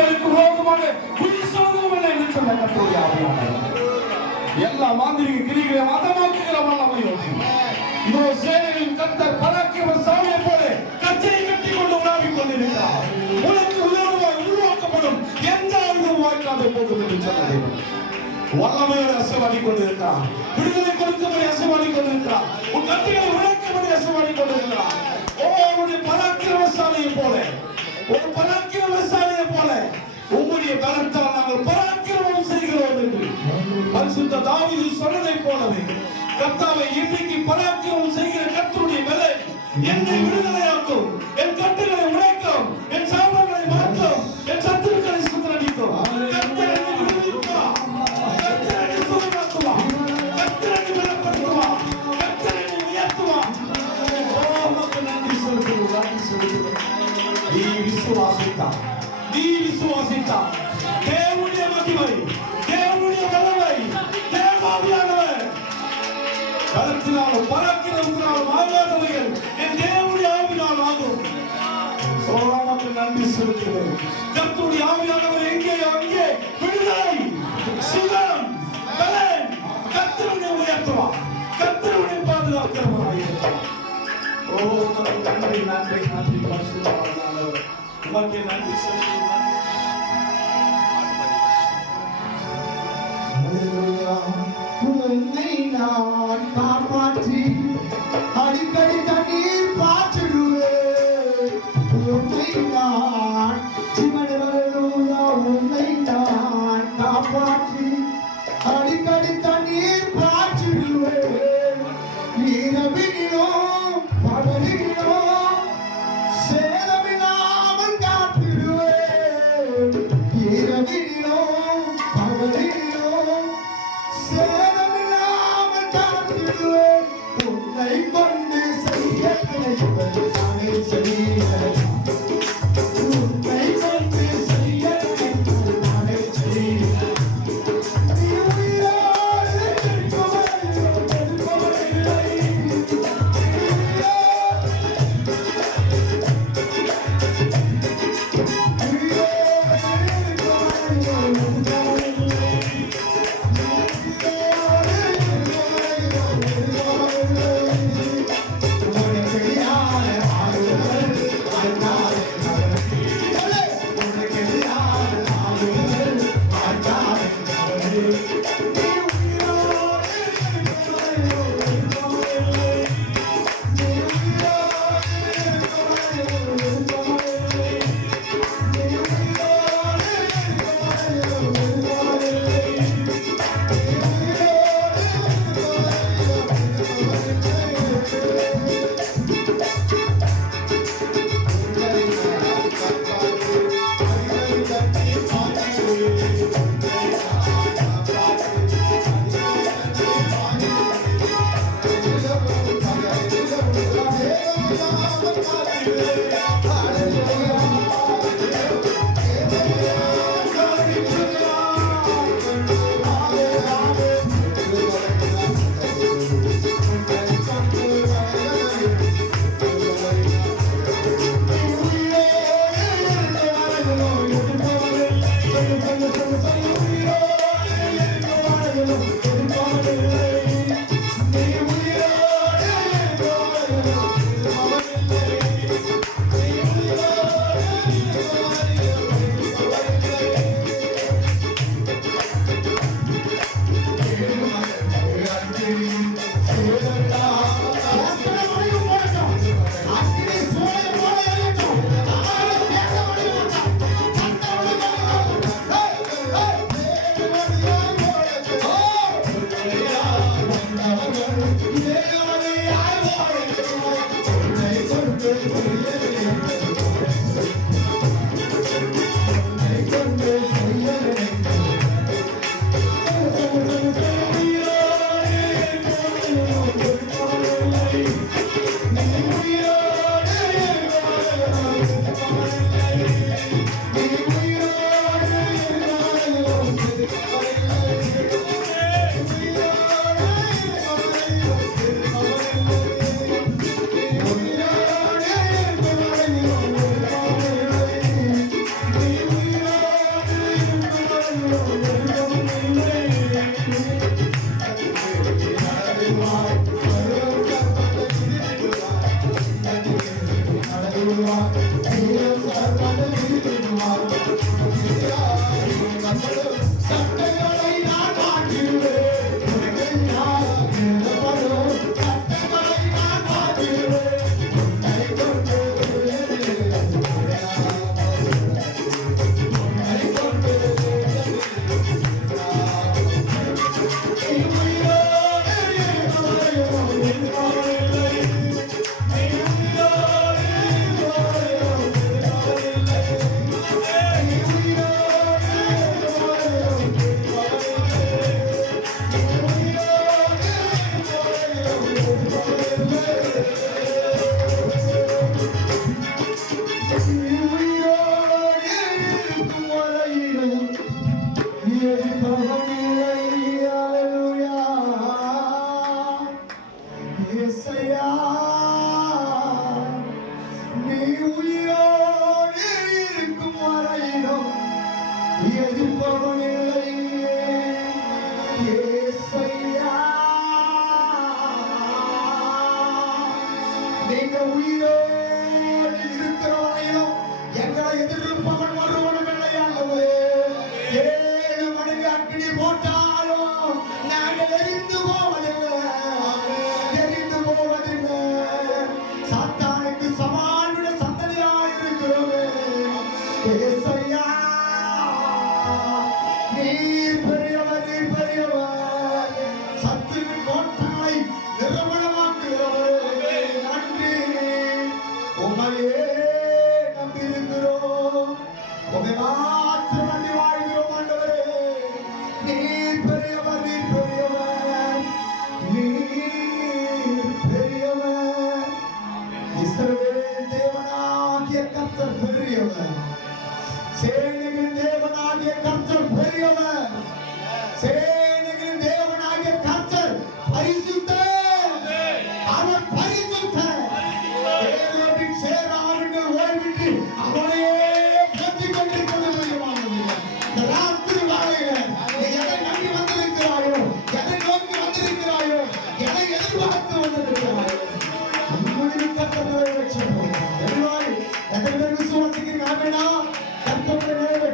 இஸ்ரவேலுக்கு விரோதமாக குறி சொல்லுவோம் என்று சொன்ன கர்த்தருடைய ஆவியானவர் எல்லா மாந்திரிக கிரிகளை மதமாக்குகிற வல்லமையோடு இதோ சேனைகளின் கர்த்தர் பராக்கிரமசாலியை போல கச்சையை கட்டி கொண்டு உலாவிக் கொண்டிருக்கிறார். உனக்கு விரோதமாய் உருவாக்கப்படும் எந்த ஆயுதமும் வாய்க்காத போகும் என்று சொன்னது வல்லமையோடு அசைவாடி கொண்டிருக்கிறார். விடுதலை கொடுக்கும்படி அசைவாடி கொண்டிருக்கிறார். உன் கட்டிகளை உழைக்கும்படி அசைவாடி கொண்டிருக்கிறார். உன்னுடைய பராக்கிரமசாலியை போல ஒரு பராக்கிரமசாலியை போல உங்களுடைய பலத்தால் நாங்கள் பராக்கிரமம் செய்கிறோம் என்று பரிசுத்த தாவீது சொன்னதை போலவே கர்த்தாவை இன்னைக்கு பராக்கிரமம் செய்கிற கர்த்தருடைய பலன் என்னை விடுதலையாக்கும், என் கட்டுகளை உடைக்கும், என் சாபங்களை மாற்றும், என் சத்துருக்களை சுத்தரிக்கும். கர்த்தர் என்னை விடுவிப்பார், கர்த்தர் என்னை சுகமாக்குவார், கர்த்தர் என்னை பலப்படுத்துவார், கர்த்தர் என்னை உயர்த்துவார். உமக்கு நன்றி செலுத்துகிறோம். நீ விசுவாசித்தார், நீ விசுவாசித்தார். தேவனுடைய மகிமை, தேவனுடைய வல்லமை, தேவாவியானவர் கருத்தினாலும் பராக்கிரமத்தினாலும் ஆகாதவைகள் என் தேவனுடைய ஆவினால் ஆகும். சோழாமக்கு நன்றி செலுத்துகிறோம். கர்த்தருடைய ஆவியானவர் எங்கே அங்கே விடுதலை, சுகம், பலன். கர்த்தருடைய உயர்த்துவார், கர்த்தருடைய பாதுகாக்கிறவராக இருக்கிறார். ஓ நன்றி நன்றி நன்றி பரிசுத்தமானவர். உமக்கு நன்றி செலுத்துகிறோம். உன்னை நான் காப்பாற்றி அடிக்கடி தண்ணீர் பாய்ச்சிடுவேன். உன்னை நான் சிவனேலூயா, உன்னை நான் காப்பாற்றி அடிக்கடி தண்ணீர் பாய்ச்சிடுவேன். இரவினிலும் பகலினிலும் சேதமில்லாமல் காத்திடுவேன்.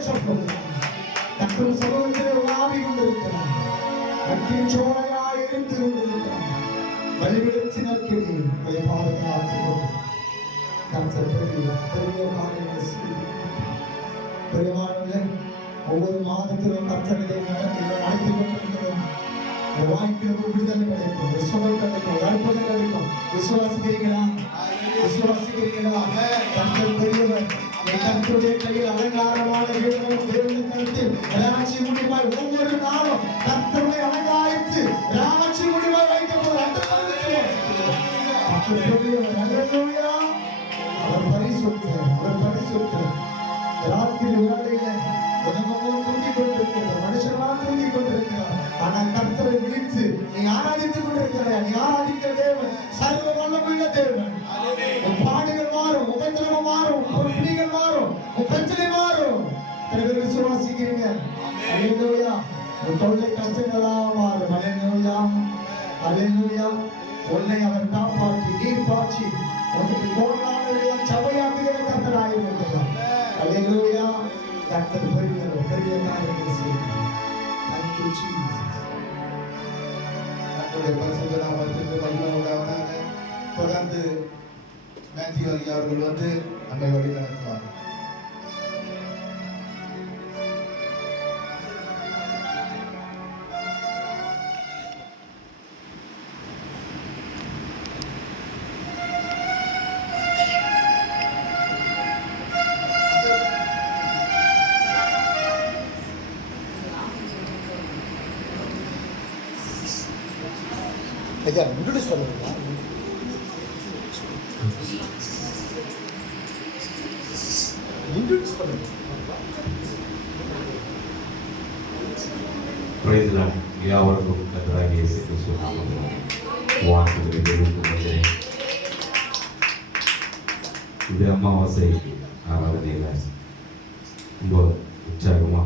சொல்லுகிறார். கர்த்தர் சமூகத்திலே உலாவி கொண்டிருக்கிறார். அக்கினி சோலையாய் எரிந்து கொண்டிருக்கிறார். வழிவிடுத்து நற்கினி உங்களை பாதுகாத்துக் கொண்டு கர்த்தர் பெரிய காரியங்களை செய்கிறார். பிரியமானவர்களே, ஒவ்வொரு மாதத்திலும் கர்த்தரை நடத்தி கொண்டிருக்கிறோம். வாழ்க்கைக்கு விடுதலை கிடைக்கும், விசுவாசம் கிடைக்கும், அற்புதம் கிடைக்கும். விசுவாசிக்கிறீங்களா? விசுவாசிக்கிறீங்களா? கர்த்தர் பெரியவர். கர்த்தருடைய கையில் அலங்காரமான வீடுகளும் தேவனுடைய கருத்தில் ராட்சி முடிவாய் ஒவ்வொரு நாளும் கர்த்தரை அலங்காரித்து ராட்சி முடிவாய் வைக்கப்போது அவர் பரிசுத்தர், அவர் பரிசுத்தர். ராத்திரி வேளையில உலகமும் தூங்கிக் கொண்டிருக்கிறார், மனுஷன்லாம் தூங்கிக் கொண்டிருக்கிறார். ஆனால் கர்த்தரை விழித்து நீ ஆராதித்துக் கொண்டிருக்கிறாய். நீ ஆராதிக்கிற தேவன் சர்வ வல்லமையுள்ள தேவன். உன் பாடுகள் மாறும், உபத்திரவம் மாறும், உன் பிடிகள் மாறும், உன் பிரச்சனை மாறும். எனவே விசுவாசிக்கிறீங்க. அல்லேலூயா. உன் தொல்லை கஷ்டங்களாக மாறும். அல்லேலூயா, அல்லேலூயா. உன்னை அவர் காப்பாற்றி நீர் பாய்ச்சி உனக்கு கோடானவர்கள் சபையாக்குகிற கர்த்தராக இருக்கிறார். அல்லேலூயா. கர்த்தர் பெரிய காரியங்களை செய்கிறார். Thank you, Jesus. நம்முடைய பரிசுத்த நாமத்திற்கு மகிமை உண்டாவதாக. தொடர்ந்து மேத்யூ ஐயா அவர்கள் வந்து நம்மை வழி நடத்துவார். ஐயா இன்ட்ரோடியூஸ் பண்ணுவீங்களா? இன்ட்ரோடியூஸ் பண்ணுங்க. Praise the Lord. யாவருக்கும் கர்த்தராகிய இயேசு கிறிஸ்துவின் நாமத்தில் வாழ்த்துக்களை தெரிவித்துக் கொள்கிறேன். இந்த அமாவாசை ஆராதனையில் ரொம்ப உற்சாகமா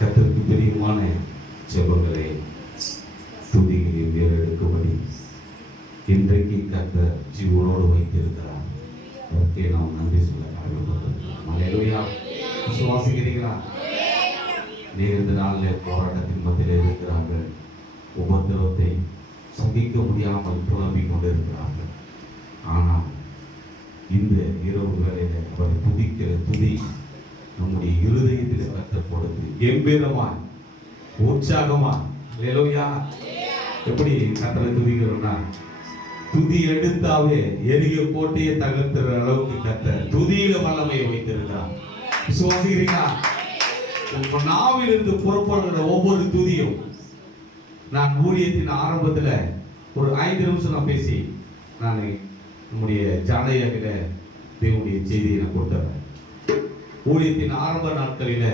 கர்த்தருக்கு பிரியமான ஜெபங்களை துதிகளை வேறெடுக்கும்படி இன்றைக்கு கர்த்தர் ஜீவனோடு வைத்திருக்கிறார். அவருக்கே நாம் நன்றி சொல்ல கடமைப்பட்டிருக்கிறோம். அல்லேலூயா. விசுவாசிக்கிறீங்களா? நேர்ந்த நாளில் போராட்டத்தின் மத்தியில் இருக்கிறார்கள். உபத்திரவத்தை சகிக்க முடியாமல் புலம்பிக் கொண்டிருக்கிறார்கள். ஆனால் இந்த இரவு வேளையில அவரை துதிக்கிற துதி நம்முடைய இருதயத்தில் கர்த்தர் கொடுத்து எம்பீரமாய் உற்சாகமா. அல்லேலூயா. எப்படி கர்த்தரை துதிக்கிறோம்னா, துதி எடுத்தாவே எரிய கோட்டையை தகர்த்துற அளவுக்கு கர்த்தர் துதியில வல்லமையை வைத்திருக்கிறார். விசுவாசிக்கிறீங்களா? உங்க நாவிலிருந்து புறப்படுகிற ஒவ்வொரு துதியும், நான் ஊழியத்தின் ஆரம்பத்துல ஒரு 5 நிமிஷம் நான் பேசி நான் நம்முடைய ஜானையா கிட்ட தேவனுடைய செய்தியை நான் கொடுத்துறேன். ஊழியத்தின் ஆரம்ப நாட்களில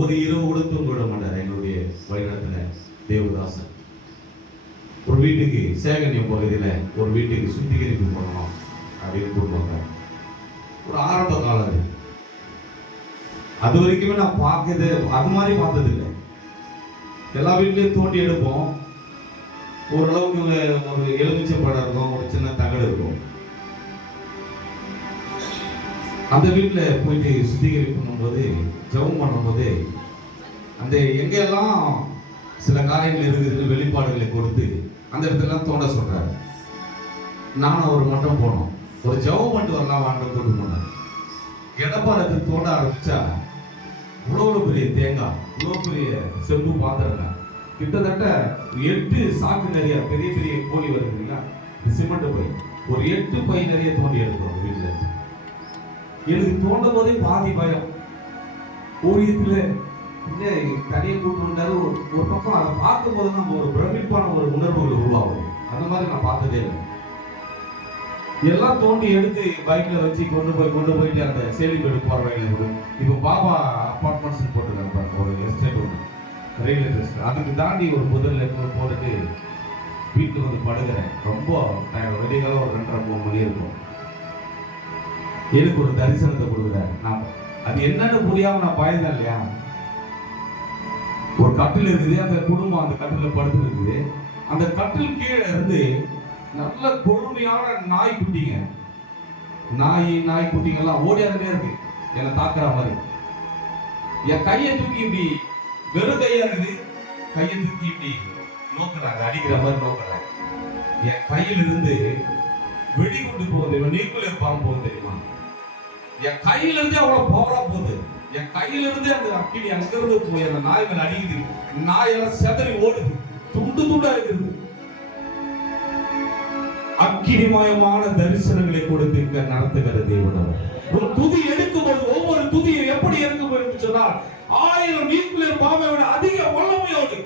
ஒரு இரவு கூட தூங்க விட மாட்டார் எங்களுடைய வழிநடத்தின தேவதாசன். ஒரு வீட்டுக்கு சேகனியம் பகுதியில் ஒரு வீட்டுக்கு சுத்திகரிப்பு பண்ணணும் அப்படின்னு கூப்பிடுவாங்க. ஒரு ஆரம்ப காலம் அது வரைக்குமே நான் பார்க்கறது அது மாதிரி பார்த்தது இல்லை. எல்லா வீட்லையும் தோண்டி எடுப்போம். ஓரளவுக்கு ஒரு எலுமிச்சை பழம் இருக்கும், ஒரு சின்ன தகடு இருக்கும். அந்த வீட்டில் போயிட்டு சுத்திகரிப்பு பண்ணும்போது, ஜெபம் பண்ணும்போது, அந்த எங்கெல்லாம் சில காரியங்கள் இருக்குது வெளிப்பாடுகளை கொடுத்து அந்த இடத்துல தோண்ட சொல்றாரு. நானும் அவர் மட்டும் போனோம். ஒரு ஜெபம் பண்ணிட்டு வரலாம் வாங்க கூட்டு போனேன். எடப்பாடத்தை தோண்ட ஆரம்பிச்சா இவ்வளோ பெரிய தேங்காய், இவ்வளோ பெரிய செம்பு பாத்திரங்க, கிட்டத்தட்ட 8 சாக்கு நிறைய பெரிய பெரிய கோழி வருதுங்களா, சிமெண்ட் பை ஒரு 8 பை நிறைய தோண்டி எடுக்கிறோம் வீட்டில். எனக்கு தோண்டும் போதே பாதி பயம். ஊழியத்துல தனியை கூட்டு வந்தாரு. ஒரு பக்கம் அதை பார்க்கும் போது நம்ம ஒரு பிரமிப்பான ஒரு உணர்வுகள் உருவாகும். அந்த மாதிரி நான் பார்த்ததே இல்லை. எல்லாம் தோண்டி எடுத்து பைக்ல வச்சு கொண்டு போயிட்டு அந்த சேலிப்பேடு போற வழியில இப்போ பாபா அப்பார்ட்மெண்ட்ஸ் போட்டுருக்காங்க ஒரு எஸ்டேட் ஒன்று, ரயில்வே ஸ்டேஷன். அதுக்கு தாண்டி ஒரு முதல்ல போட்டுட்டு வீட்டுக்கு வந்து படுகிறேன். ரொம்ப வெடிகாலம் ஒரு 2:30-3 மணி இருக்கும். எனக்கு ஒரு தரிசனத்தை கொடுக்குறேன். நான் அது என்னன்னு புரியாம நான் பயந்தேன் இல்லையா. ஒரு கட்டில் இருக்குது, அந்த குடும்பம் அந்த கட்டில படுத்து இருக்குது. அந்த கட்டில் கீழே இருந்து நல்ல கொழுமையான நாய்க்குட்டிங்க, நாய்க்குட்டிங்க எல்லாம் ஓடியாதுட்டே இருக்கு. என்னை தாக்குற மாதிரி. என் கையை தூக்கி இப்படி வெறும் கையா இருக்குது, கையை தூக்கி இப்படி நோக்குறாங்க, அடிக்கிற மாதிரி நோக்குறாங்க. என் கையிலிருந்து வெடிகுண்டு போகுது, நியூக்ளியர் பாம்பு போகுது தெரியுமா? என் கையிலிருந்து அவ்வளவு பவரா போகுது. என் கையிலிருந்து அந்த அக்கினி அங்கிருந்து போய் அந்த நாய் மேல அடிக்குது. நாயெல்லாம் செதறி ஓடுது, துண்டு துண்டா இருக்குது. அக்கினிமயமான தரிசனங்களை கொடுத்து இங்க நடத்துகிற தேவன். ஒரு துதி எடுக்கும்போது ஒவ்வொரு துதியும் எப்படி இருக்கும் என்று சொன்னால் 1000 நியூக்ளியர் பாம்பை விட அதிக வல்லமையோடு.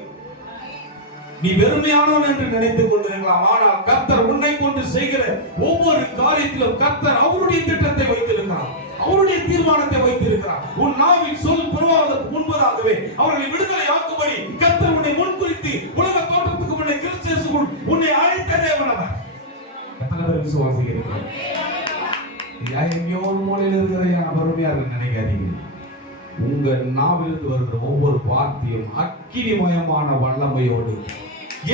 நீ வெறுமையானவன் என்று நினைத்துக் கொண்டிருக்கலாம், ஆனால் கர்த்தர் உன்னை கொண்டு செய்கிற ஒவ்வொரு காரியத்திலும் கர்த்தர் அவருடைய திட்டத்தை வைத்திருக்கிறார், அவருடைய தீர்மானத்தை வைத்திருக்கிறார். உன் நாவின் சொல் புறவாவதற்கு முன்பதாகவே அவர்களை விடுதலை ஆக்கும்படி கர்த்தர் உன்னை முன்குறித்து உலக தோற்றத்துக்கு முன்னே கிறிஸ்து இயேசுவுக்குள் உன்னை அழைத்த தேவன் அவர். எத்தனை பேர் விசுவாசிக்கிறீர்கள்? எங்கேயோ ஒரு மூலையில் இருக்கிற வறுமையா இருக்கு நினைக்காதீங்க. உங்க நாவிலிருந்து வருகிற ஒவ்வொரு வார்த்தையும் அக்கினிமயமான வல்லமையோடு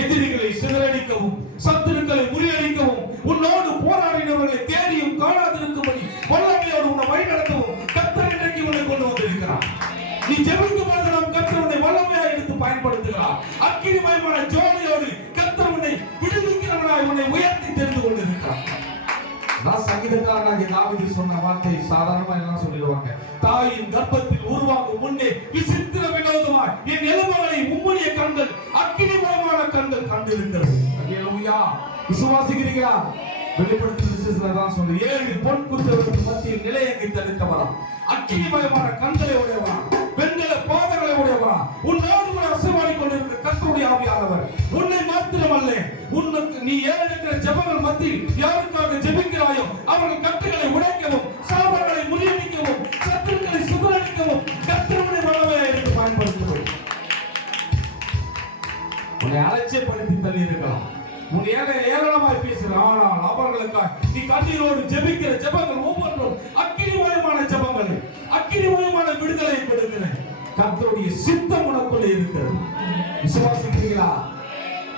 எதிரிகளை சிதறடிக்கவும் சத்துருக்களை முறியடிக்கவும் உன்னோடு போராடினவர்களை தேடியும் காணாதிருக்கும்படி வல்லமையோடு உன்னை வழிநடத்தவும் கர்த்தர் இன்றைக்கு உன்னை கொண்டு வந்திருக்கிறார். நீ ஜெபிக்கும் பொழுது நாம் கர்த்தர் உன்னை வல்லமையாக எடுத்து பயன்படுத்துகிறார். அக்கினிமயமான ஜோதியோடு கர்த்தர் உன்னை விடுவிக்கிறவனாய் உன்னை உயர்த்தி தெரிந்து கொண்டிருக்கிறார். நான் சங்கீதக்காரனாகிய தாவீது சொன்ன வார்த்தை சாதாரணமா எல்லாம் சொல்லிடுவாங்க. தாயின் கர்ப்பத்தில் உருவாகும் முன்னே விசித்திர வினோதமாய் என் எலும்புகளை உம்முடைய கண்கள் அக்கினிமயமான கண்கள் கண்டிருக்கிறது. அல்லேலூயா. விசுவாசிக்கிறீங்களா? வெளிப்படுத்தின விசேஷத்துல தான் சொல்லு, 7 பொன் குதிரைகளுக்கு மத்தியில் நிலையங்கி தரித்தவரா, அக்கினிமயமான கண்களை உடையவரா, வெண்கல பாதங்களை உடையவரா, உன்னோடு கூட அசைவாடி கொண்டிருக்கிற கர்த்தருடைய ஆவியானவர் உன்னை மாத்திரமல்ல, உனக்கு நீ ஏறெடுக்கிற ஜெபங்கள் மத்தியில் யாருக்காக ஜெபிக்கிறாயோ அவர்கள் கட்டுகளை உடைக்கவும் சாபங்களை முறியடிக்கவும் சத்துருக்களை சுதறடிக்கவும் கர்த்தருடைய வல்லமையை எடுத்து பயன்படுத்துவோம். உன்னை அலட்சியப்படுத்தி தள்ளி இருக்கலாம், உன் ஏளனமாய் பேசுகிற, ஆனால் அவர்களுக்காக நீ கண்ணீரோடு ஜெபிக்கிற ஜெபங்கள் ஒவ்வொன்றும் அக்கினிமயமான ஜெபங்களை, அக்கினிமயமான விடுதலை கொடுக்கிற கர்த்தருடைய சித்தம் உனக்குள்ளே இருக்கிறது. விசுவாசிக்கிறீங்களா?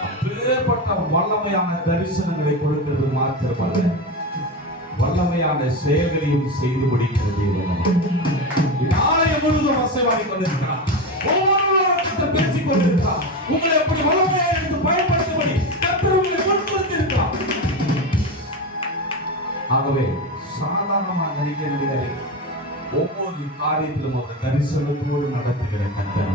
அப்பேற்பட்ட வல்லமையான தரிசனங்களை கொடுக்கிறது மாத்திரமல்ல, வல்லமையான செயல்களையும் செய்து முடிக்கிறது. ஆலயம் முழுவதும் அசைவாடி கொண்டிருக்கிறார், ஒவ்வொருவரும் பேசிக் கொண்டிருக்கிறார். உங்களை எப்படி வல்லமையாக எடுத்து பயன்படுத்தும்படி கர்த்தர் உங்களை முன்னிறுத்தியிருக்கிறார். ஆகவே சாதாரணமாக நினைக்கிறீர்களே, ஒவ்வொரு காரியத்திலும் அவர் தரிசனத்தோடு நடத்துகிற கர்த்தர்.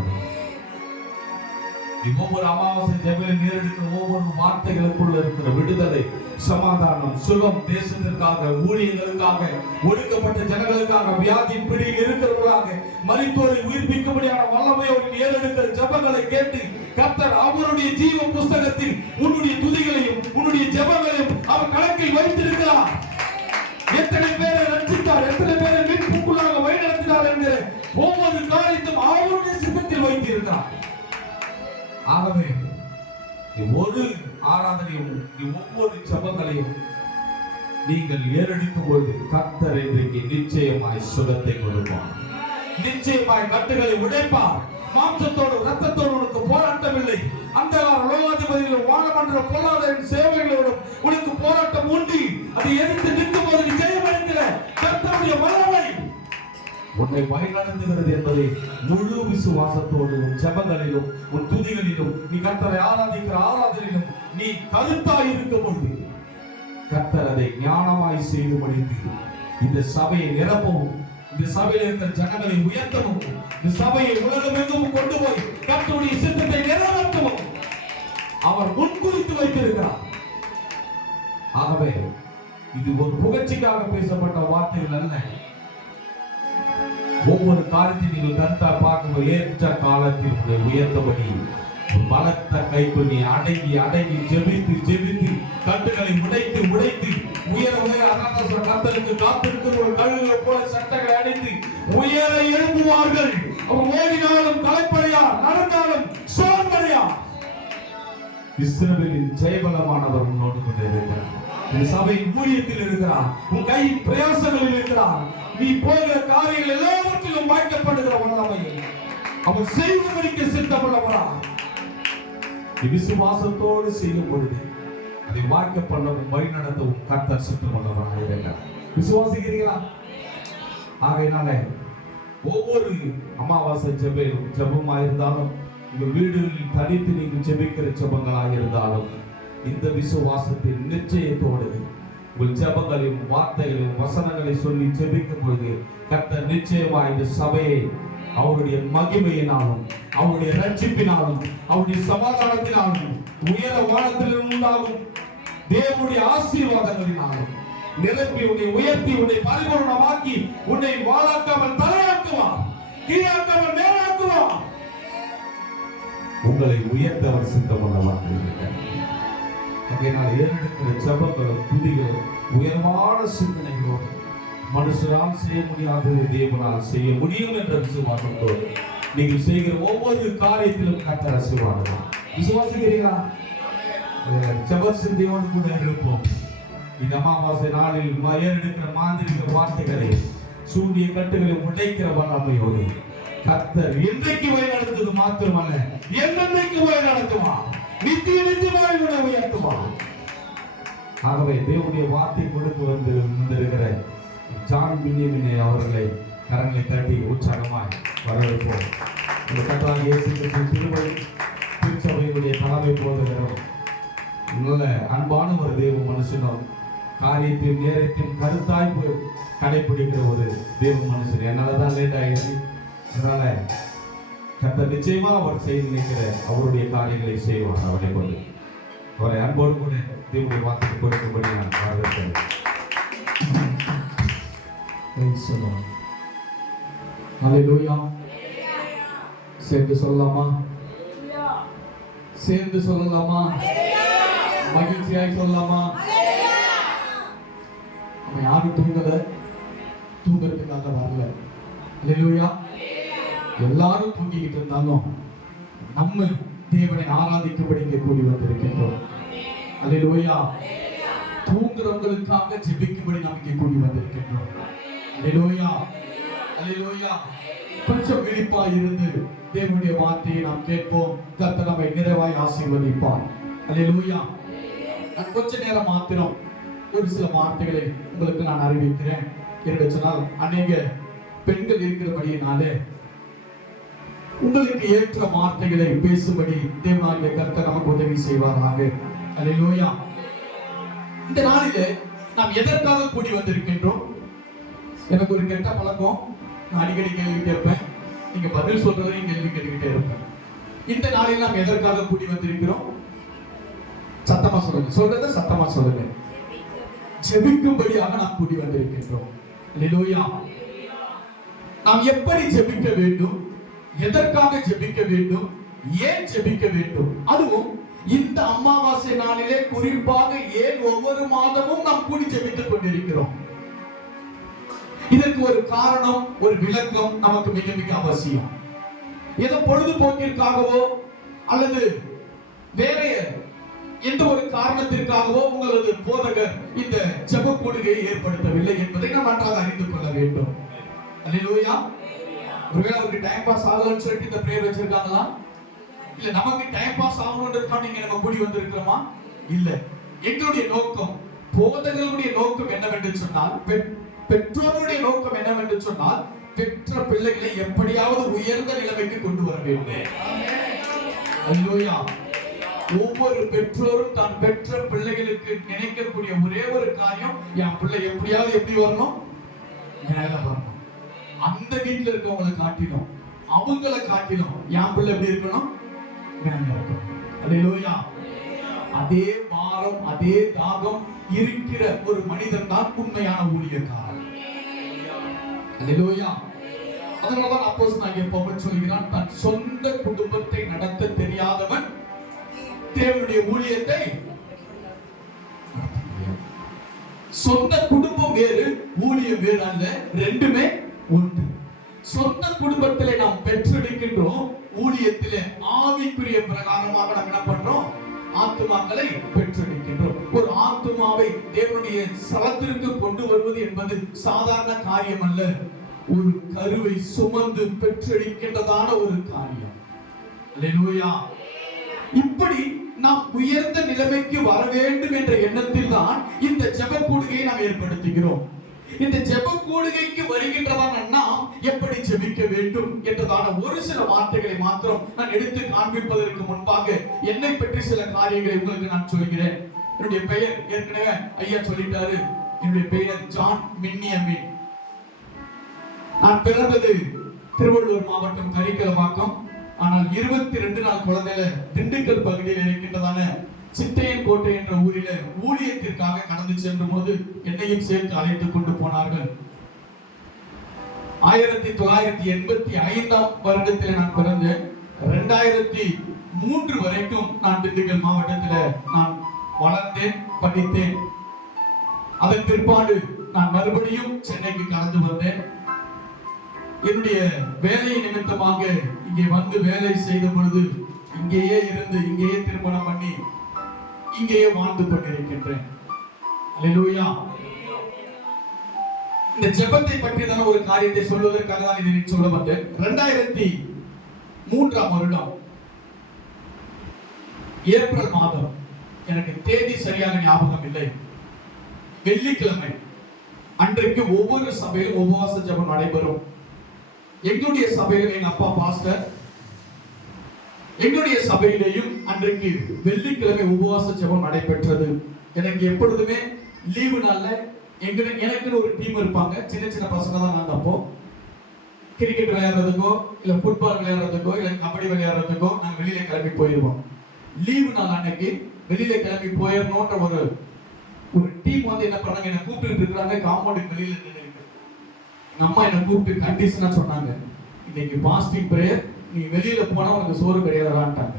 ஒவ்வொரு அமாவாசை ஜெபத்தில் நேரெடுக்கிற ஒவ்வொரு வார்த்தைகளுக்குள்ள இருக்கிற விடுதலை, சமாதானம், சுகம், தேசத்திற்காக, ஊழியர்களுக்காக, ஒடுக்கப்பட்ட ஜனங்களுக்காக, வியாதி பிடியில் இருக்கிறவர்களாக, மரித்தோரை உயிர்ப்பிக்கும்படியான வல்லமையோடு நேரெடுக்கிற ஜெபங்களை கேட்டு கர்த்தர் அவருடைய ஜீவ புஸ்தகத்தில் உன்னுடைய துதிகளையும் உன்னுடைய ஜெபங்களையும் அவர் கணக்கில் வைத்திருக்கிறார். எத்தனை பேரை ரட்சித்தார், எத்தனை பேரை மீட்புக்குள்ளாக வழிநடத்தினார் என்கிற ஒவ்வொரு காரியத்தையும் அவருடைய சித்தத்தில் வைத்திருக்கிறார். ஆகவே ஒரு ஆராதனையும் ஒவ்வொரு ஜெபங்களையும் நீங்கள் ஏறெடுக்கும் பொழுது கர்த்தர் இன்றைக்கு நிச்சயமாய் சுகத்தை கொடுப்பார், நிச்சயமாய் கட்டுகளை உடைப்பார். மாம்சத்தோடு ரத்தத்தோடு உனக்கு போராட்டம் இல்லை. அந்த லோகாதிபதிகளும் வானமன்ற பொல்லாத சேவைகளோடும் உனக்கு போராட்டம் உண்டு. அதை எதிர்த்து நிற்கும் போது ஜெயமடைகிற கர்த்தருடைய வல்லமை உன்னை வழிநடத்துகிறது என்பதை முழு விசுவாசத்தோடு உன் ஜெபங்களிலும் உன் துதிகளிலும் நீ கர்த்தரை ஆராதிக்கிற ஆராதனையிலும் நீ கருத்தாய் இருக்கும் பொழுது கர்த்தர் அதை ஞானமாய் செய்து முடித்து இந்த சபையை நிரப்பவும், இந்த சபையில் இருக்கிற ஜனங்களை உயர்த்தவும், இந்த சபையை உலகமெங்கும் கொண்டு போய் கர்த்தருடைய சித்தத்தை நிறைவேற்றவும் அவர் முன்குறித்து வைத்திருக்கிறார். ஆகவே இது ஒரு புகழ்ச்சிக்காக பேசப்பட்ட வார்த்தைகள் அல்ல. ஒவ்வொரு காரியத்தையும் நீங்கள் கருத்தா பார்க்கும்போது ஏற்ற காலத்தில் உங்களை உயர்த்தபடி பலத்த கைக்குள் நீ அடங்கி அடங்கி ஜெபித்து ஜெபித்து கட்டுகளை உடைத்து உடைத்து உயர உயர அனாத கர்த்தருக்கு காத்திருக்கிற ஒரு கழுகுகளை போல சட்டங்களை அடித்து உயர எழும்புவார்கள். அவர் ஓடினாலும் களைப்படையா, நடந்தாலும் சோர்வடையா. இஸ்ரவேலின் ஜெயபலமானவர் உன்னோடு கொண்டு இருக்கிறார். இந்த சபையின் ஊழியத்தில் இருக்கிறார், உன் கையின் பிரயாசங்களில் இருக்கிறார். நீ போகிற காரியங்கள் எல்லாவற்றிலும் வாய்க்கப்படுகிற வல்லமை அவர் செய்வதற்கு சித்தமுள்ளவரா. விசுவாசத்தோடு செய்யும் பொழுது அதை வாய்க்க பண்ணவும் வழி நடத்தவும் கர்த்தர் சித்தமுள்ளவராக இருக்கிறார். விசுவாசிக்கிறீங்களா? ஆகையினால ஒவ்வொரு அமாவாசை ஜெபமா இருந்தாலும், உங்க வீடுகளில் தனித்து நீங்கள் ஜெபிக்கிற ஜெபங்களாக இருந்தாலும், இந்த விசுவாசத்தின் நிச்சயத்தோடு உங்கள் ஜெபங்களையும் வார்த்தைகளையும் வசனங்களை சொல்லி ஜெபிக்கும் பொழுது கர்த்தர் நிச்சயமா இந்த சபையை அவருடைய மகிமையினாலும், அவருடைய ரட்சிப்பினாலும், அவருடைய சமாதானத்தினாலும், உயர வானத்தில் உண்டாகும் தேவனுடைய ஆசீர்வாதங்களினாலும் நிரப்பி உன்னை உயர்த்தி உன்னை பரிபூர்ணமாக்கி உன்னை வாழாக்காமல் தலையாக்குவார், கீழாக்காமல் மேலாக்குவார். உங்களை உயர்த்தவர் சித்தமுள்ளவர். நான் ஏறெடுக்கிற ஜெபங்களும் துதிகளும் உயர்வான சிந்தனைகளோடு மனுஷரால் செய்ய முடியாதது தேவனால் செய்ய முடியும் என்ற விசுவாசத்தோடு நீங்கள் செய்கிற ஒவ்வொரு காரியத்திலும் கர்த்தர் ஆசீர்வாதம். விசுவாசிக்கிறீர்களா? ஜெப சிந்தையோடு கூட இருப்போம். இந்த அமாவாசை நாளில் ஏறெடுக்கிற மாந்திரிக வார்த்தைகளை சூண்டிய கட்டுகளை உடைக்கிற வல்லமையோடு கர்த்தர் இன்றைக்கு வழி நடத்துவது மாத்திரமல்ல, என்னென்னைக்கு வழி நடத்துவான், நித்தியமாய் உயர்த்துவான். ஆகவே தேவனுடைய வார்த்தை கொடுத்து வந்திருக்கிற ஜான் பின்யமினை அவர்களை கரங்களை தட்டி உற்சாகமாய் வரவேற்போம். இந்த கர்த்தராகிய இயேசு கிறிஸ்துவின் திருச்சபையுடைய தலைமை போதுகிறோம். நல்ல அன்பான ஒரு தேவ மனுஷனும் காரியத்தையும் நேரத்தையும் கருத்தாய் கடைபிடிக்கிற ஒரு தேவ மனுஷன். என்னாலதான் லேட் ஆகிடுச்சு. அதனால கர்த்தர் நிச்சயமா அவர் செய்ய நினைக்கிற அவருடைய காரியங்களை செய்வார். அவரை கொண்டு அவரை அன்போடு கூட தேவனுடைய வார்த்தையை கொடுக்கும்படி நான் வரவேற்கிறேன். ஹல்லேலூயா. சேர்ந்து சொல்லலாமா? சேர்ந்து சொல்லலாமா? மகிழ்ச்சியாய் சொல்லலாமா? நம்ம யாரும் தூங்குறதுக்காக வரல. ஹல்லேலூயா. எல்லாரும் தூங்கிக்கிட்டு இருந்தாலும் நம்ம தேவனை ஆராதிக்கும்படி இங்கே கூடி வந்திருக்கின்றோம். ஹல்லேலூயா. தூங்குறவங்களுக்காக ஜெபிக்கும்படி நாம் இங்கே கூடி வந்திருக்கின்றோம். ஹல்லேலூயா. ஹல்லேலூயா. கொஞ்சம் விழிப்பாய் இருந்து தேவனுடைய வார்த்தையை நாம் கேட்போம். கர்த்தர் நம்மை நிறைவாய் ஆசீர்வதிப்பார். ஹல்லேலூயா. கொஞ்ச நேரம் மாத்திரம் ஒரு சில வார்த்தைகளை உங்களுக்கு நான் அறிவிக்கிறேன். என்று சொன்னால் அநேக பெண்கள் இருக்கிறபடியினாலே உங்களுக்கு ஏற்ற வார்த்தைகளை பேசும்படி தேவனாகிய கர்த்தர் நமக்கு உதவி செய்வாராக. ஹல்லேலூயா. இந்த நாளிலே நாம் எதற்காக கூடி வந்திருக்கின்றோம்? எனக்கு ஒரு கெட்ட பழக்கம், நான் அடிக்கடி கேள்வி கேட்பேன், நீங்க பதில் சொல்றதையும் கேள்வி கேட்டுக்கிட்டே இருப்பேன். இந்த நாளில் நாம் எதற்காக கூடி வந்திருக்கிறோம்? சத்தமா சொல்லுங்க. சொல்றத சத்தமா சொல்லுங்க. ஜெபிக்கும்படியாக நாம் கூடி வந்திருக்கின்றோம். ஹல்லேலூயா. நாம் எப்படி ஜெபிக்க வேண்டும், எதற்காக ஜெபிக்க வேண்டும், ஏன் ஜெபிக்க வேண்டும், அதுவும் இந்த அமாவாசை நாளிலே குறிப்பாக ஏன் ஒவ்வொரு மாதமும் நாம் கூடி ஜெபித்துக் கொண்டிருக்கிறோம், இதற்கு ஒரு காரணம், ஒரு விளக்கம் நமக்கு மிக மிக அவசியம். ஏதோ பொழுதுபோக்கிற்காகவோ அல்லது வேற எந்த ஒரு காரணத்திற்காகவோ உங்களது போதகர் இந்த ஜெப கூடுகையை ஏற்படுத்தவில்லை என்பதை நாம் நன்றாக அறிந்து கொள்ள வேண்டும். அல்லேலூயா. ஒருவேளை அவருக்கு டைம் பாஸ் ஆகலன்னு சொல்லிட்டு இந்த பிரேயர் வச்சிருக்காங்களா? இல்ல நமக்கு டைம் பாஸ் ஆகணும்ன்றதுக்காக நீங்க நம்ம கூடி வந்திருக்கிறோமா? இல்ல. எங்களுடைய நோக்கம், போதகர்களுடைய நோக்கம் என்னவென்று சொன்னால், பெற்றோருடைய நோக்கம் என்னவென்று சொன்னால், பெற்ற பிள்ளைகளை எப்படியாவது உயர்ந்த நிலைமைக்கு கொண்டு வர வேண்டும். அல்லேலூயா. ஒவ்வொரு பெற்றோரும் தான் பெற்ற பிள்ளைகளுக்கு நினைக்கக்கூடிய ஒரே ஒரு காரியம், என் பிள்ளை எப்படியாவது எப்படி வரணும், மேல வரணும். அந்த வீட்டுல இருக்கவங்களை காட்டினோம், அவங்கள காட்டினோம், என் பிள்ளை எப்படி இருக்கணும், மேல இருக்கணும். அல்லேலூயா. அதே பாரம், அதே தாகம் இருக்கிற ஒரு மனிதன் தான் உண்மையான ஊழியக்காரன். அல்லேலூயா. அதனாலதான் அப்போஸ்தலனாகிய பவுல் சொல்கிறான், தன் சொந்த குடும்பத்தை நடத்த தெரியாதவன் தேவனுடைய ஊழியத்தை, சொந்த குடும்பம் வேறு, ஊழியம் வேறு அல்ல, ரெண்டுமே ஒன்று. சொந்த குடும்பத்திலே நாம் பெற்றெடுக்கின்றோம், ஊழியத்திலே ஆவிக்குரிய பிரகாரமாக நாம் என்ன பண்றோம், ஆத்துமாக்களை பெற்றெடுக்கின்றோம். ஒரு ஆத்துமாவை தேவனுடைய ஸ்தலத்திற்கு கொண்டு வருவது என்பது சாதாரண காரியம் அல்ல, ஒரு கருவை சுமந்து பெற்றெடுக்கின்றதான ஒரு காரியம். அல்லேலூயா. இப்படி நாம் உயர்ந்த நிலைமைக்கு வர வேண்டும் என்ற எண்ணத்தில் தான் இந்த ஜெப கூடுகையை நாம் ஏற்படுத்துகிறோம். இந்த ஜெப கூடுகைக்கு வருகின்றதான நாம் எப்படி ஜெபிக்க வேண்டும் என்றதான ஒரு சில வார்த்தைகளை மாத்திரம் நான் எடுத்து காண்பிப்பதற்கு முன்பாக என்னை பற்றி சில காரியங்களை உங்களுக்கு நான் சொல்கிறேன். என்னுடைய பெயர் ஏற்கனவே ஐயா சொல்லிட்டாரு. என்னுடைய பெயர் ஜான் மின்னியமின். நான் பிறந்தது திருவள்ளூர் மாவட்டம் கரிக்கலவாக்கம். ஆனால் 22 நாள் குழந்தையில திண்டுக்கல் பகுதியில் இருக்கின்றதான சிட்டையன் கோட்டை என்ற ஊரில ஊழியத்திற்காக கடந்து சென்ற போது என்னையும் சேர்த்து அழைத்துக் கொண்டு போனார்கள். 1985 வருடத்தில் நான் பிறந்தேன். 2003 வரைக்கும் நான் திண்டுக்கல் மாவட்டத்தில் நான் வளர்ந்தேன், படித்தேன். அதன் பிற்பாடு நான் மறுபடியும் சென்னைக்கு கடந்து வந்தேன். என்னுடைய வேலை நிமித்தமாக இங்கே வந்து வேலை செய்த பொழுது இங்கேயே இருந்து இங்கேயே திருமணம் பண்ணி இங்கேயே வாழ்ந்து கொண்டிருக்கின்றேன். அல்லேலூயா. இந்த ஜெபத்தை பற்றியதான ஒரு காரியத்தை சொல்வதற்காக தான் இதை சொல்ல வந்தேன். 2003 வருடம் ஏப்ரல் மாதம், எனக்கு தேதி சரியாக ஞாபகம் இல்லை, வெள்ளிக்கிழமை அன்றைக்கு ஒவ்வொரு சபையிலும் உபவாச ஜெபம் நடைபெறும். எங்களுடைய சபையில் எங்க அப்பா பாஸ்டர், எங்களுடைய சபையிலேயும் அன்றைக்கு வெள்ளிக்கிழமை உபவாச ஜெபம் நடைபெற்றது. எனக்கு எப்பொழுதுமே லீவு நாள்ல எனக்குன்னு ஒரு டீம் இருப்பாங்க. சின்ன சின்ன பசங்க தான் நாங்க. அப்போ கிரிக்கெட் விளையாடுறதுக்கோ இல்ல ஃபுட்பால் விளையாடுறதுக்கோ இல்ல கபடி விளையாடுறதுக்கோ நாங்க வெளியில கிளம்பி போயிடுவோம். லீவு நாள் அன்னைக்கு வெளியில கிளம்பி போயிடணும்ன்ற ஒரு டீம் வந்து என்ன பண்ணாங்க, என்ன கூப்பிட்டு இருக்காங்க. காம்பவுண்டுக்கு வெளியில நின்று அம்மா என்ன கூப்பிட்டு கண்டிஷனா சொன்னாங்க, இன்னைக்கு பாஸ்டிங் பிரேயர், நீ வெளியில போனா உனக்கு சோறு கிடையாதுடான்ட்டாங்க.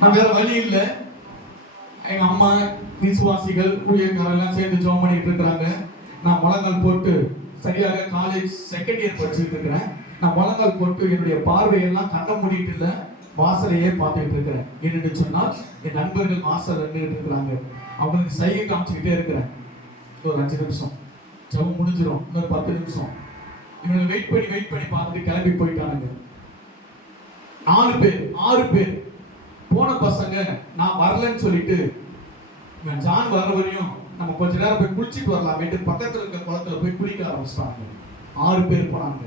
நான் வேற வழி இல்லை. எங்க அம்மா விசுவாசிகள் ஊழியக்காரெல்லாம் சேர்ந்து ஜெபம் பண்ணிட்டு இருக்கிறாங்க. நான் முழங்கால் போட்டு சரியாக காலேஜ் செகண்ட் இயர் படிச்சுட்டு இருக்கிறேன். நான் முழங்கால் போட்டு என்னுடைய பார்வையெல்லாம் கண்ண மூடிட்டு இல்லை, வாசலையே பார்த்துட்டு இருக்கிறேன். என்னன்னு சொன்னால் என் நண்பர்கள் வாசல் நின்றுட்டு இருக்கிறாங்க. அவங்களுக்கு சைகை காமிச்சுக்கிட்டே இருக்கிறேன். ஒரு 5 நிமிஷம் ஜெபம் முடிஞ்சிடும், இன்னொரு 10 நிமிஷம். இவங்க வெயிட் பண்ணி பார்த்துட்டு கிளம்பி போயிட்டானுங்க. 4 பேர் 6 பேர் போன பசங்க நான் வரலன்னு சொல்லிட்டு ஜான் வர வரையும் நம்ம கொஞ்ச நேரம் போய் குளிச்சுட்டு வரலாமேட்டு பக்கத்துல இருக்க குளத்துல போய் குளிக்க ஆரம்பிச்சிட்டாங்க. 6 பேர் போனாங்க.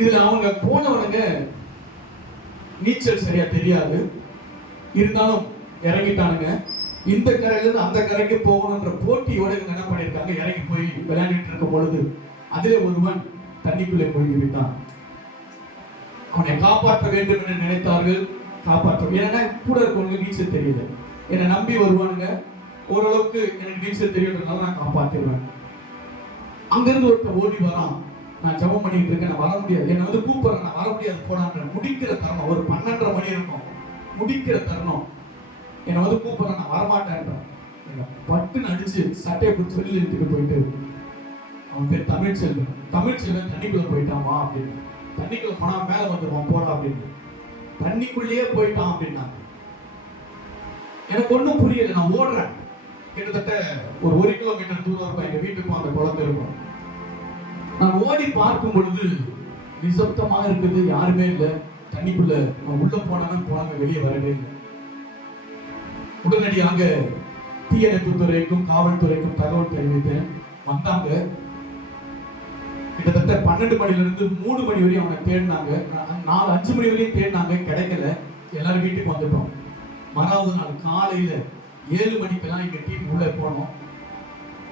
இதுல அவங்க போனவனுங்க நீச்சல் சரியா தெரியாது, இருந்தாலும் இறங்கிட்டானுங்க. இந்த கரையில இருந்து அந்த கரைக்கு போகணும்ன்ற போட்டியோட என்ன பண்ணிருக்காங்க, இறங்கி போய் விளையாடிட்டு இருக்கும் பொழுது அதிலே ஒருவன் தண்ணிக்குள்ளே மூழ்கி விட்டான். அவனை காப்பாற்ற வேண்டும் என்று நினைத்தார்கள். காப்பாற்ற, ஏன்னா கூட இருக்கவங்களுக்கு நீச்சல் தெரியல. என்னை நம்பி வருவானுங்க, ஓரளவுக்கு எனக்கு நீச்சல் தெரியுன்றதுனால நான் காப்பாற்றிடுவேன். அங்கிருந்து ஒருத்தர் ஓடி வரான். நான் ஜெபம் பண்ணிட்டு இருக்கேன், நான் வர முடியாது, என்னை வந்து கூப்பிடுறேன், நான் வர முடியாது போனான்ற முடிக்கிற தருணம், ஒரு 12:30 மணி இருக்கும், முடிக்கிற தருணம். என்னை வந்து கூப்பிடுறேன், நான் வரமாட்டேன்றேன். பட்டுன்னு அடிச்சு சட்டையை பிடிச்சி வெளியில் எடுத்துட்டு போயிட்டு, அவன் பேர் தமிழ்ச்செல்வன். தமிழ்ச்செல்வன் தண்ணிக்குள்ள போயிட்டாமா அப்படின்னு. தண்ணிக்குள்ள போனா மேல வந்துடுவான் போடா அப்படின்னு. தண்ணிக்குள்ளேயே போயிட்டான் அப்படின்னாங்க. எனக்கு ஒன்றும் புரியல. நான் ஓடுறேன். கிட்டத்தட்ட ஒரு 1 கிலோமீட்டர் தூரம் இருக்கும் எங்க வீட்டுக்கும் அந்த குளம் இருக்கும். நான் ஓடி பார்க்கும் பொழுது நிசப்தமாக இருக்குது, யாருமே இல்லை தண்ணிக்குள்ள. நான் உள்ள போனாங்க, வெளியே வரவே இல்லை. உடனடியாக தீயணைப்பு துறைக்கும் காவல்துறைக்கும் தகவல் தெரிவித்தேன். வந்தாங்க. கிட்டத்தட்ட 12 மணில இருந்து 3 மணி வரையும் அவனை தேடினாங்க. 4-5 மணி வரையும் தேடினாங்க, கிடைக்கல. எல்லாரும் வீட்டுக்கு வந்துட்டோம். மறாவது நாள் காலையில 7 மணிக்கெல்லாம் எங்க டீம் உள்ள போனோம்.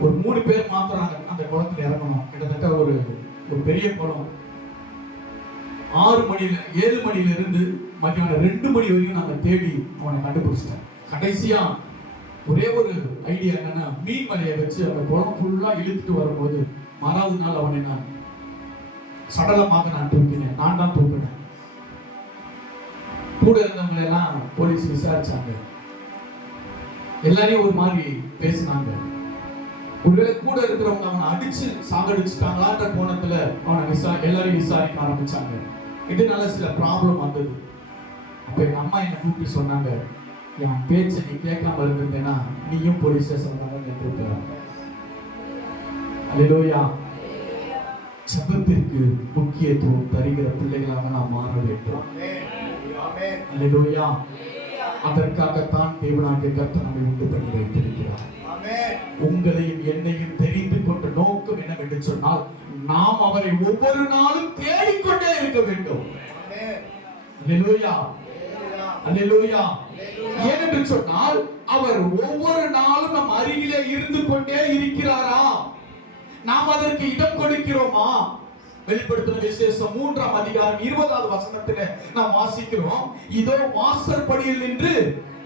ஒரு 3 பேர் மாத்திரம் அந்த குளத்துல இறங்கணும். கிட்டத்தட்ட ஒரு பெரிய குளம். 7 மணில இருந்து மதியானம் 2 மணி வரையும் நாங்க தேடி அவனை கண்டுபிடிச்சிட்டோம். கடைசியா ஒரே ஒரு ஐடியா என்னன்னா, மீன் மலையை வச்சு அந்த குளம் ஃபுல்லா இழுத்துட்டு வரும்போது மறாவது நாள் அவனை நான் சடலமாக நான் தூக்கினேன். நான் தான் தூக்கினேன். கூட இருந்தவங்களை எல்லாம் போலீஸ் விசாரிச்சாங்க. எல்லாரையும் ஒரு மாதிரி பேசினாங்க. ஒருவேளை கூட இருக்கிறவங்க அவனை அடிச்சு சாகடிச்சுட்டாங்களான்ற கோணத்துல அவனை எல்லாரையும் விசாரிக்க ஆரம்பிச்சாங்க. இதனால சில ப்ராப்ளம் வந்தது. அப்ப எங்க அம்மா என்னை கூப்பிட்டு சொன்னாங்க, என் பேச்சை நீ கேட்காம இருந்திருந்தேன்னா நீயும் போலீஸ் ஸ்டேஷன்ல தான் நின்றுட்ட. அல்லேலூயா. ஜெபத்திற்கு முக்கியத்துவம் தருகிற பிள்ளைகளாக நாம் மாற வேண்டும். அல்லேலூயா. அதற்காகத்தான் தேவனாகிய கர்த்தர் நம்மை உண்டு பண்ணி வைத்திருக்கிறார். உங்களையும் என்னையும் தெரிந்து கொண்ட நோக்கம் என்னவென்று சொன்னால், நாம் அவரை ஒவ்வொரு நாளும் தேடிக்கொண்டே இருக்க வேண்டும். அல்லேலூயா, அல்லேலூயா. ஏனென்று சொன்னால், அவர் ஒவ்வொரு நாளும் நம் அருகிலே இருந்து கொண்டே இருக்கிறாரா? நாம் அதற்கு இடம் கொடுக்கிறோமா? வெளிப்படுத்தின விசேஷம் 3ஆம் அதிகாரம் 20வது வசனத்திலே நாம் வாசிக்கிறோம், இதோ வாசற்படியில் நின்று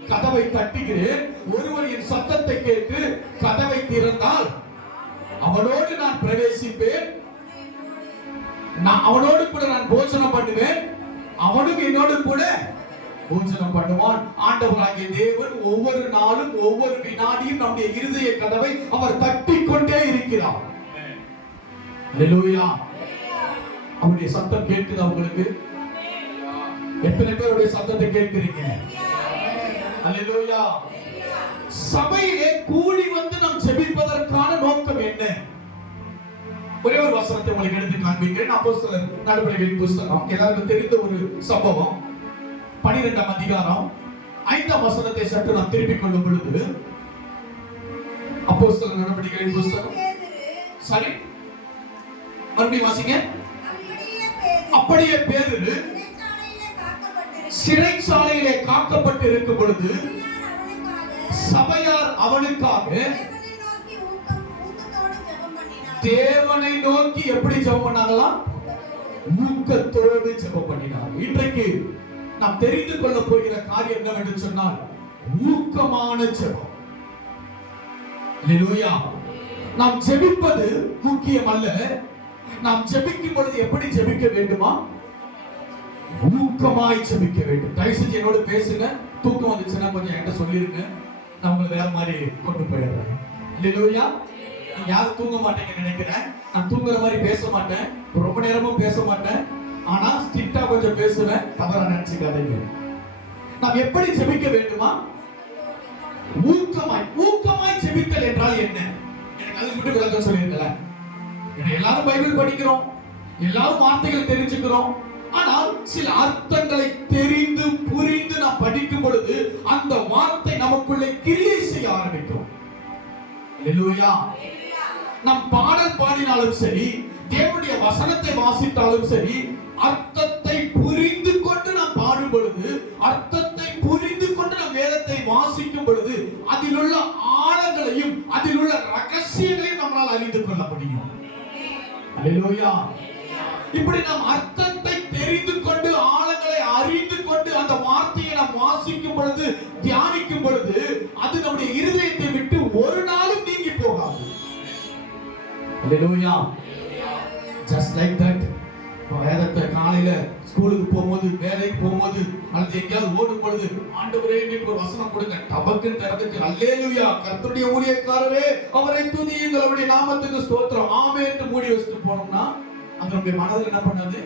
கதவை தட்டுகிறேன், ஒருவன் என் சத்தத்தை கேட்டு கதவை திறந்தால் அவனோடு நான் பிரவேசிப்பேன், அவனோடு கூட நான் போஜனம் பண்ணுவேன், அவனும் என்னோடு கூட போஜனம் பண்ணுவான். ஆண்டவராகிய தேவன் ஒவ்வொரு நாளும் ஒவ்வொரு வினாடியும் நம்முடைய இருதய கதவை அவர் தட்டிக் கொண்டே இருக்கிறார். அல்லேலூயா. அவருடைய சத்தம் கேட்குதா உங்களுக்கு? எத்தனை பேருடைய சத்தத்தை கேட்கிறீங்க? அல்லேலூயா. சபையிலே கூடி வந்து நாம் ஜெபிப்பதற்கான நோக்கம் என்ன? ஒரே ஒரு வசனத்தை உங்களுக்கு எடுத்து காண்பிக்கிறேன். அப்போஸ்தலர் நடவடிக்கைகளின் புத்தகம், எல்லாருக்கும் தெரிந்த ஒரு சம்பவம். 12ஆம் அதிகாரம் 5ஆம் வசனத்தை சற்று நாம் திருப்பிக் கொள்ளும் பொழுது, அப்போஸ்தலர் நடவடிக்கைகளின் புத்தகம், சரி மறுபடியும் வாசிங்க. அப்படியே பேதுரு சிறைச்சாலையிலே காக்கப்பட்டு இருக்கும் பொழுது சபையார் அவனுக்காக தேவனை நோக்கி எப்படி ஜெபம் பண்ணாங்களாம்? ஊக்கத்தோடு ஜெபம் பண்ணினார். இன்றைக்கு நாம் தெரிந்து கொள்ள போகிற காரியம் என்னவென்று சொன்னால், ஊக்கமான ஜெபம். அல்லேலூயா. நாம் ஜெபிப்பது முக்கியம் அல்ல, நாம் ஜெபிக்கும் பொழுது எப்படி ஜெபிக்க வேண்டுமா? ஊக்கமாய் ஜெபிக்க வேண்டும். தயவு செஞ்சு என்னோட பேசுங்க. தூக்கம் வந்துச்சுன்னா கொஞ்சம் என்கிட்ட சொல்லிருங்க, நான் உங்களை வேற மாதிரி கொண்டு போயிடுறேன். அல்லேலூயா. நீங்க யாரும் தூங்க மாட்டீங்க நினைக்கிறேன். நான் தூங்குற மாதிரி பேச மாட்டேன், ரொம்ப நேரமும் பேச மாட்டேன், ஆனா ஸ்ட்ரிக்டா கொஞ்சம் பேசுவேன், தவறா நினைச்சுக்காதீங்க. நாம் எப்படி ஜெபிக்க வேண்டுமா? ஊக்கமாய். ஊக்கமாய் ஜெபித்தல் என்றால் என்ன? எனக்கு அது மட்டும் விளக்கம் சொல்லியிருக்கல. எல்லாரும் பைபிள் படிக்கிறோம், எல்லாரும் வார்த்தைகளை தெரிஞ்சுக்கிறோம், ஆனால் சில அர்த்தங்களை தெரிந்து புரிந்து நாம் படிக்கும் பொழுது அந்த வார்த்தை நமக்குள்ளே கிரியை செய்ய ஆரம்பிக்கும். அல்லேலூயா. நாம் பாடல் பாடினாலும் சரி, தேவனுடைய வசனத்தை வாசித்தாலும் சரி, அர்த்தத்தை புரிந்து கொண்டு நாம் பாடும் பொழுது, அர்த்தத்தை புரிந்து கொண்டு நாம் வேதத்தை வாசிக்கும் பொழுது, அதில் உள்ள ஆழங்களையும் அதில் உள்ள ரகசியங்களையும் நம்மால் அறிந்து கொள்ள முடியும். அல்லேலூயா. இப்படி நாம் அர்த்தத்தை தெரிந்து கொண்டு ஆழங்களை அறிந்து கொண்டு அந்த வார்த்தையை நாம் வாசிக்கும் பொழுது, தியானிக்கும் பொழுது, அது நம்முடைய இருதயத்தை விட்டு ஒரு நாளும் நீங்கி போகாது. அல்லேலூயா. Just like that. வேதத்தை காலையில ஸ்கூலுக்கு போகும்போது, வேலைக்கு போகும்போது, அல்லது எங்கேயாவது ஓடும் பொழுது, ஆண்டவரே இன்னைக்கு ஒரு வசனம் கொடுங்க, டபக்குன்னு திறந்துட்டு அல்லேலூயா, கர்த்தருடைய ஊழியக்காரரே அவரை துதியுங்கள், அவருடைய நாமத்துக்கு ஸ்தோத்திரம், ஆமென் என்று மூடி வச்சுட்டு போனோம்னா அங்க நம்முடைய மனதில் என்ன பண்ணாது?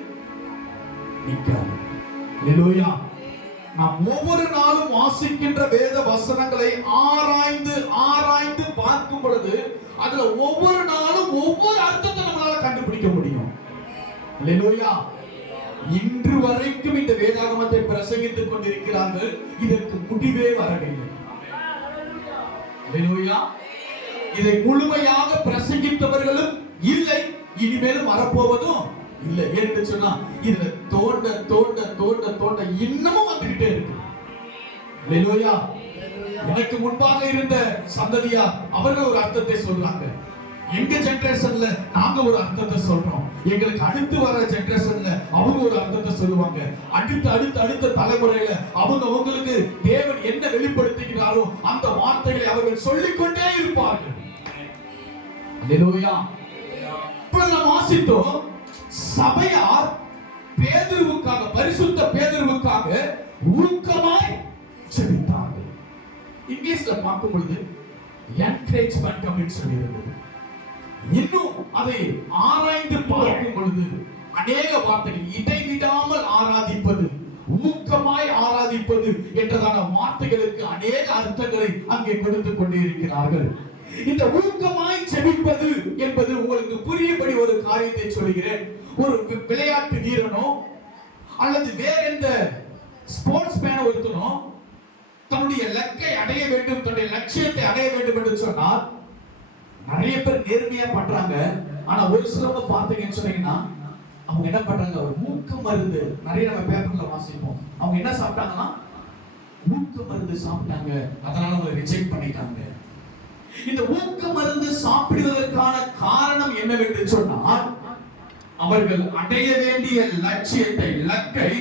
நிக்காது. அல்லேலூயா. நாம் ஒவ்வொரு நாளும் வாசிக்கின்ற வேத வசனங்களை ஆராய்ந்து ஆராய்ந்து பார்க்கும் பொழுது அதுல ஒவ்வொரு நாளும் ஒவ்வொரு அர்த்தத்தை நம்மளால கண்டுபிடிக்க முடியும். அல்லேலூயா. இன்று வரைக்கும் இந்த வேதாகமத்தை பிரசங்கித்துக் கொண்டிருக்கிறார்கள், இதற்கு முடிவே வரவில்லை. அல்லேலூயா. இதை முழுமையாக பிரசங்கித்தவர்களும் இல்லை, இனிமேலும் வரப்போவதும் இல்லை. என்று சொன்னா இதுல தோண்ட தோண்ட தோண்ட தோண்ட இன்னமும் வந்துகிட்டே இருக்கு. அல்லேலூயா. எனக்கு முன்பாக இருந்த சந்ததியார் அவர்கள் ஒரு அர்த்தத்தை சொல்றாங்க, எங்க ஜெனரேஷன்ல நாங்க ஒரு அர்த்தத்தை சொல்றோம், எங்களுக்கு அடுத்து வர ஜெனரேஷன்ல அவங்க ஒரு அர்த்தத்தை சொல்லுவாங்க, அடுத்த அடுத்த அடுத்த தலைமுறையில அவங்க அவங்களுக்கு தேவன் என்ன வெளிப்படுத்துகிறாரோ அந்த வார்த்தைகளை அவர்கள் சொல்லிக்கொண்டே இருப்பார்கள். அல்லேலூயா. இப்ப நாம் வாசித்தோம், சபையார் பேதுருவுக்காக, பரிசுத்த பேதுருவுக்காக ஊக்கமாய் ஜெபித்தார்கள். இங்கிலீஷ்ல பார்க்கும் பொழுது என்கரேஜ்மென்ட் அப்படின்னு சொல்லியிருந்தது. இன்னும் அதை ஆராய்ந்து பார்க்கும் பொழுது அநேக வார்த்தைகள், இடைவிடாமல் ஆராதிப்பது, ஊக்கமாய் ஆராதிப்பது என்றதான வார்த்தைகளுக்கு அநேக அர்த்தங்களை அங்கே கொடுத்துக் கொண்டே இருக்கிறார்கள். இந்த ஊக்கமாய் ஜெபிப்பது என்பது உங்களுக்கு புரியும்படி ஒரு காரியத்தை சொல்கிறேன். ஒரு விளையாட்டு வீரனோ அல்லது வேற எந்த ஸ்போர்ட்ஸ் மேனோ ஒருத்தனோ தன்னுடைய லக்கை அடைய வேண்டும், தன்னுடைய லட்சியத்தை அடைய வேண்டும் என்று சொன்னால் நிறைய பேர் நேர்மையா பண்றாங்க. ஆனா ஒரு சிலவங்க பார்த்தீங்கன்னு சொன்னீங்கன்னா அவங்க என்ன பண்றாங்க, ஒரு மூக்க மருந்து, நிறைய நம்ம பேப்பர்ல வாசிப்போம், அவங்க என்ன சாப்பிட்டாங்கன்னா ஊக்க மருந்து சாப்பிட்டாங்க, அதனால அவங்க ரிஜெக்ட் பண்ணிட்டாங்க. இந்த ஊக்க மருந்து சாப்பிடுவதற்கான காரணம் என்னவென்று சொன்னால் அவர்கள் அடைய வேண்டிய லட்சியத்தை, இலக்கை